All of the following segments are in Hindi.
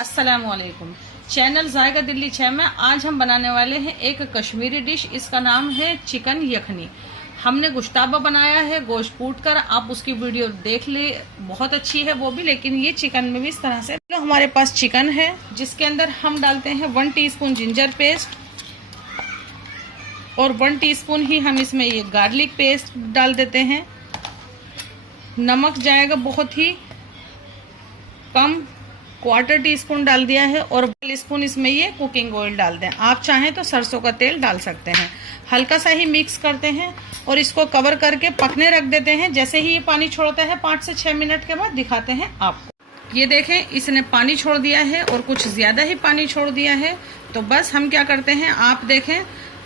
अस्सलामुअलैकुम। चैनल जायका दिल्ली 6 में आज हम बनाने वाले हैं एक कश्मीरी डिश। इसका नाम है चिकन यखनी। हमने गुश्ताबा बनाया है गोश्त कूट कर, आप उसकी वीडियो देख ले, बहुत अच्छी है वो भी। लेकिन ये चिकन में भी इस तरह से तो हमारे पास चिकन है जिसके अंदर हम डालते हैं 1 टीस्पून जिंजर पेस्ट और 1 टीस्पून ही हम इसमें ये गार्लिक पेस्ट डाल देते हैं। नमक जाएगा बहुत ही कम, 1/4 टीस्पून डाल दिया है और 1 स्पून इसमें ये कुकिंग ऑयल डाल दें। आप चाहें तो सरसों का तेल डाल सकते हैं। हल्का सा ही मिक्स करते हैं और इसको कवर करके पकने रख देते हैं। जैसे ही ये पानी छोड़ता है 5 से 6 मिनट के बाद दिखाते हैं आपको। ये देखें, इसने पानी छोड़ दिया है और कुछ ज्यादा ही पानी छोड़ दिया है। तो बस हम क्या करते हैं, आप देखें,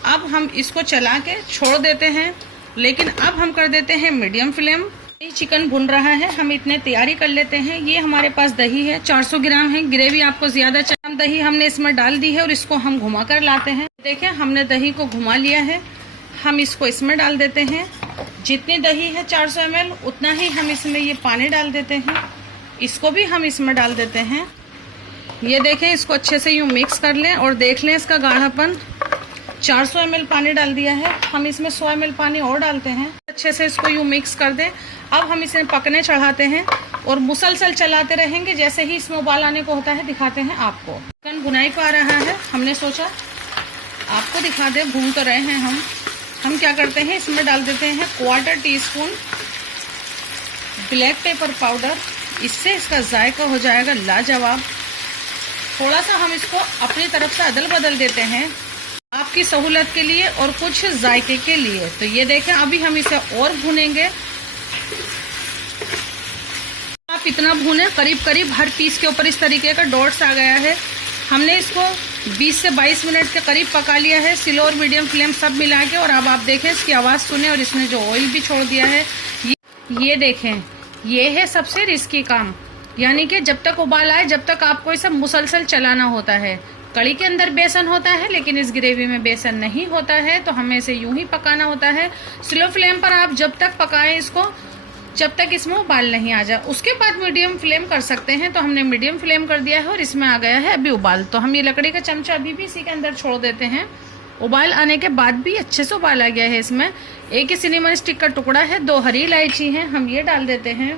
अब हम इसको चला के छोड़ देते हैं। लेकिन अब हम कर देते हैं मीडियम फ्लेम। चिकन भुन रहा है, हम इतने तैयारी कर लेते हैं। ये हमारे पास दही है, 400 ग्राम है। ग्रेवी आपको ज्यादा चाहिए, दही हमने इसमें डाल दी है और इसको हम घुमा कर लाते हैं। देखें, हमने दही को घुमा लिया है। हम इसको इसमें डाल देते हैं। जितनी दही है 400 ml उतना ही हम इसमें ये पानी डाल देते हैं। इसको भी हम इसमें डाल देते हैं। ये देखें, इसको अच्छे से यूँ मिक्स कर लें और देख लें इसका गाढ़ापन। 400 ml पानी डाल दिया है, हम इसमें 100 ml पानी और डालते हैं। अच्छे से इसको यूँ मिक्स कर दें। अब हम इसे पकने चढ़ाते हैं और मुसलसल चलाते रहेंगे। जैसे ही इसमें उबाल आने को होता है दिखाते हैं आपको। चिकन भुनाई पा रहा है, हमने सोचा आपको दिखा दें, भून तो रहे हैं हम क्या करते हैं, इसमें डाल देते हैं 1/4 टीस्पून ब्लैक पेपर पाउडर। इससे इसका जायका हो जाएगा लाजवाब। थोड़ा सा हम इसको अपनी तरफ से अदल बदल देते हैं आपकी सहूलत के लिए और कुछ जायके के लिए। तो ये देखें, अभी हम इसे और भुनेंगे। आप इतना भूने, करीब करीब हर पीस के ऊपर इस तरीके का डॉट्स आ गया है। हमने इसको 20 से 22 मिनट के करीब पका लिया है, स्लो और मीडियम फ्लेम सब मिला के। और अब आप देखें, इसकी आवाज़ सुने और इसने जो ऑयल भी छोड़ दिया है। ये देखें, ये है सबसे रिस्की काम। यानी कि जब तक उबाल आए, जब तक आपको इसे मुसलसल चलाना होता है। कड़ी के अंदर बेसन होता है लेकिन इस ग्रेवी में बेसन नहीं होता है, तो हमें इसे यूं ही पकाना होता है। स्लो फ्लेम पर आप जब तक पकाएं इसको, जब तक इसमें उबाल नहीं आ जाए। उसके बाद मीडियम फ्लेम कर सकते हैं। तो हमने मीडियम फ्लेम कर दिया है और इसमें आ गया है अभी उबाल। तो हम ये लकड़ी का चमचा अभी भी इसी के अंदर छोड़ देते हैं। उबाल आने के बाद भी अच्छे से उबाल आ गया है। इसमें 1 सिनेमन स्टिक का टुकड़ा है, 2 हरी इलायची है, हम ये डाल देते हैं।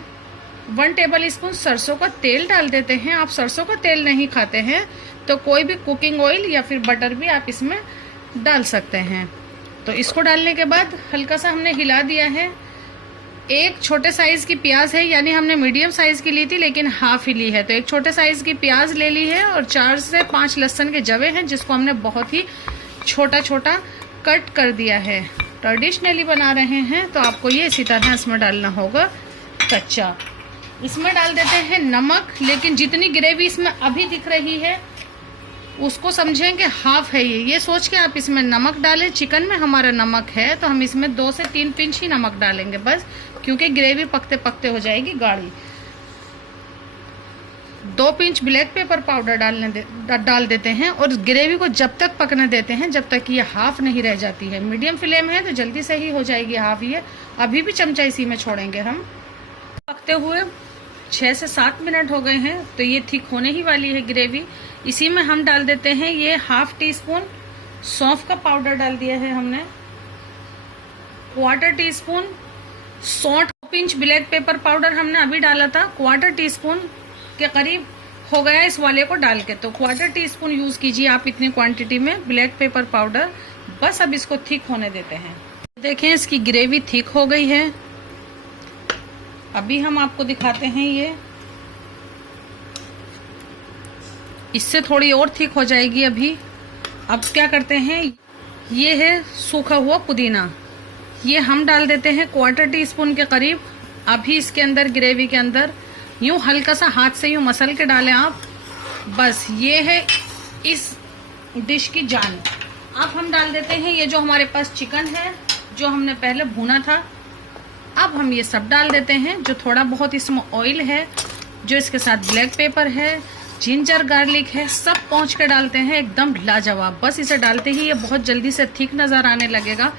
1 टेबल स्पून सरसों का तेल डाल देते हैं। आप सरसों का तेल नहीं खाते हैं तो कोई भी कुकिंग ऑयल या फिर बटर भी आप इसमें डाल सकते हैं। तो इसको डालने के बाद हल्का सा हमने हिला दिया है। 1 छोटे साइज की प्याज है, यानी हमने मीडियम साइज की ली थी लेकिन हाफ ही ली है। तो 1 छोटे साइज की प्याज ले ली है और 4 से 5 लहसुन के जवे हैं जिसको हमने बहुत ही छोटा छोटा कट कर दिया है। ट्रेडिशनली बना रहे हैं तो आपको ये इसी तरह इसमें डालना होगा कच्चा। इसमें डाल देते हैं नमक, लेकिन जितनी ग्रेवी इसमें अभी दिख रही है उसको समझें कि हाफ है ये सोच के आप इसमें नमक डालें। चिकन में हमारा नमक है तो हम इसमें 2 से 3 पिंच ही नमक डालेंगे बस, क्योंकि ग्रेवी पकते पकते हो जाएगी गाढ़ी। 2 पिंच ब्लैक पेपर पाउडर डाल देते हैं और ग्रेवी को जब तक पकने देते हैं जब तक ये हाफ नहीं रह जाती है। मीडियम फ्लेम है तो जल्दी से ही हो जाएगी हाफ। ये अभी भी चमचा इसी में छोड़ेंगे हम। पकते हुए 6 से 7 मिनट हो गए हैं तो ये थिक होने ही वाली है ग्रेवी। इसी में हम डाल देते हैं ये 1/2 टीस्पून सौंफ का पाउडर डाल दिया है हमने। 1/4 टीस्पून सौंठ, 2 पिंच ब्लैक पेपर पाउडर हमने अभी डाला था। 1/4 टीस्पून के करीब हो गया इस वाले को डाल के। तो 1/4 टीस्पून यूज कीजिए आप इतनी क्वांटिटी में ब्लैक पेपर पाउडर। बस अब इसको थिक होने देते हैं। देखें, इसकी ग्रेवी थिक हो गई है। अभी हम आपको दिखाते हैं ये, इससे थोड़ी और थिक हो जाएगी अभी। अब क्या करते हैं, ये है सूखा हुआ पुदीना, ये हम डाल देते हैं 1/4 टीस्पून के करीब। अभी इसके अंदर ग्रेवी के अंदर यूं हल्का सा हाथ से यूं मसल के डालें आप। बस ये है इस डिश की जान। अब हम डाल देते हैं ये जो हमारे पास चिकन है जो हमने पहले भुना था। अब हम ये सब डाल देते हैं। जो थोड़ा बहुत इसमें ऑयल है, जो इसके साथ ब्लैक पेपर है, जिंजर गार्लिक है, सब पहुंच के डालते हैं एकदम लाजवाब। बस इसे डालते ही ये बहुत जल्दी से थिक नजर आने लगेगा।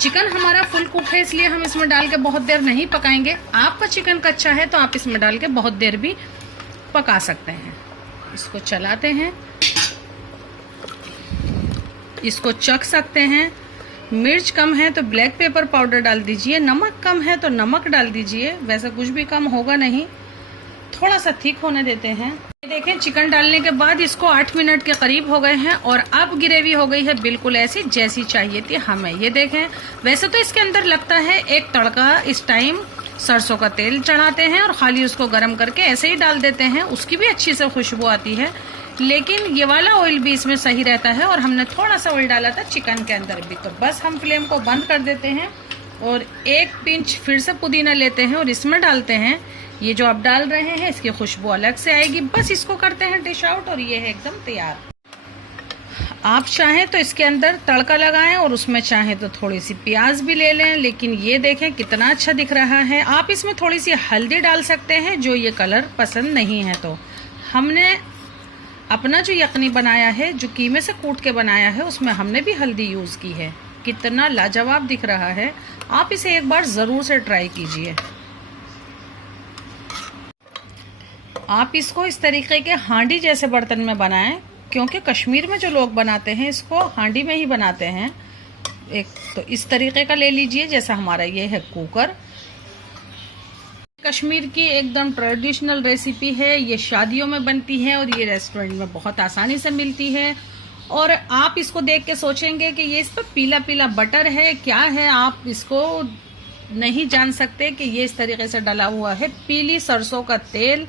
चिकन हमारा फुल कुक है इसलिए हम इसमें डाल के बहुत देर नहीं पकाएंगे। आपका चिकन कच्चा है तो आप इसमें डाल के बहुत देर भी पका सकते हैं। इसको चलाते हैं, इसको चख सकते हैं। मिर्च कम है तो ब्लैक पेपर पाउडर डाल दीजिए, नमक कम है तो नमक डाल दीजिए, वैसे कुछ भी कम होगा नहीं। थोड़ा सा थिक होने देते हैं। ये देखें चिकन डालने के बाद इसको 8 मिनट के करीब हो गए हैं और अब ग्रेवी हो गई है बिल्कुल ऐसी जैसी चाहिए थी हमें। ये देखें, वैसे तो इसके अंदर लगता है एक तड़का, इस टाइम सरसों का तेल चढ़ाते हैं और खाली उसको गर्म करके ऐसे ही डाल देते हैं, उसकी भी अच्छी से खुशबू आती है। लेकिन ये वाला ऑयल भी इसमें सही रहता है और हमने थोड़ा सा ऑयल डाला था चिकन के अंदर भी। तो बस हम फ्लेम को बंद कर देते हैं और 1 पिंच फिर से पुदीना लेते हैं और इसमें डालते हैं। ये जो आप डाल रहे हैं इसकी खुशबू अलग से आएगी। बस इसको करते हैं डिश आउट और ये है एकदम तैयार। आप चाहें तो इसके अंदर तड़का लगाएं और उसमें चाहें तो थोड़ी सी प्याज भी ले लें, लेकिन ये देखें कितना अच्छा दिख रहा है। आप इसमें थोड़ी सी हल्दी डाल सकते हैं जो ये कलर पसंद नहीं है तो। हमने अपना जो यखनी बनाया है, जो कीमे से कूट के बनाया है, उसमें हमने भी हल्दी यूज़ की है। कितना लाजवाब दिख रहा है, आप इसे एक बार ज़रूर से ट्राई कीजिए। आप इसको इस तरीके के हांडी जैसे बर्तन में बनाएं, क्योंकि कश्मीर में जो लोग बनाते हैं इसको हांडी में ही बनाते हैं। एक तो इस तरीके का ले लीजिए, जैसा हमारा ये है कुकर। कश्मीर की एकदम ट्रेडिशनल रेसिपी है, ये शादियों में बनती है और ये रेस्टोरेंट में बहुत आसानी से मिलती है। और आप इसको देख के सोचेंगे कि ये इस पर पीला पीला बटर है, क्या है, आप इसको नहीं जान सकते कि ये इस तरीके से डला हुआ है पीली सरसों का तेल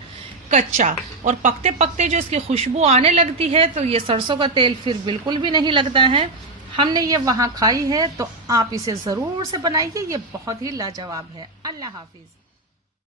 कच्चा। और पकते पकते जो इसकी खुशबू आने लगती है तो ये सरसों का तेल फिर बिल्कुल भी नहीं लगता है। हमने ये वहाँ खाई है तो आप इसे ज़रूर से बनाइए, ये बहुत ही लाजवाब है। अल्लाह हाफिज़।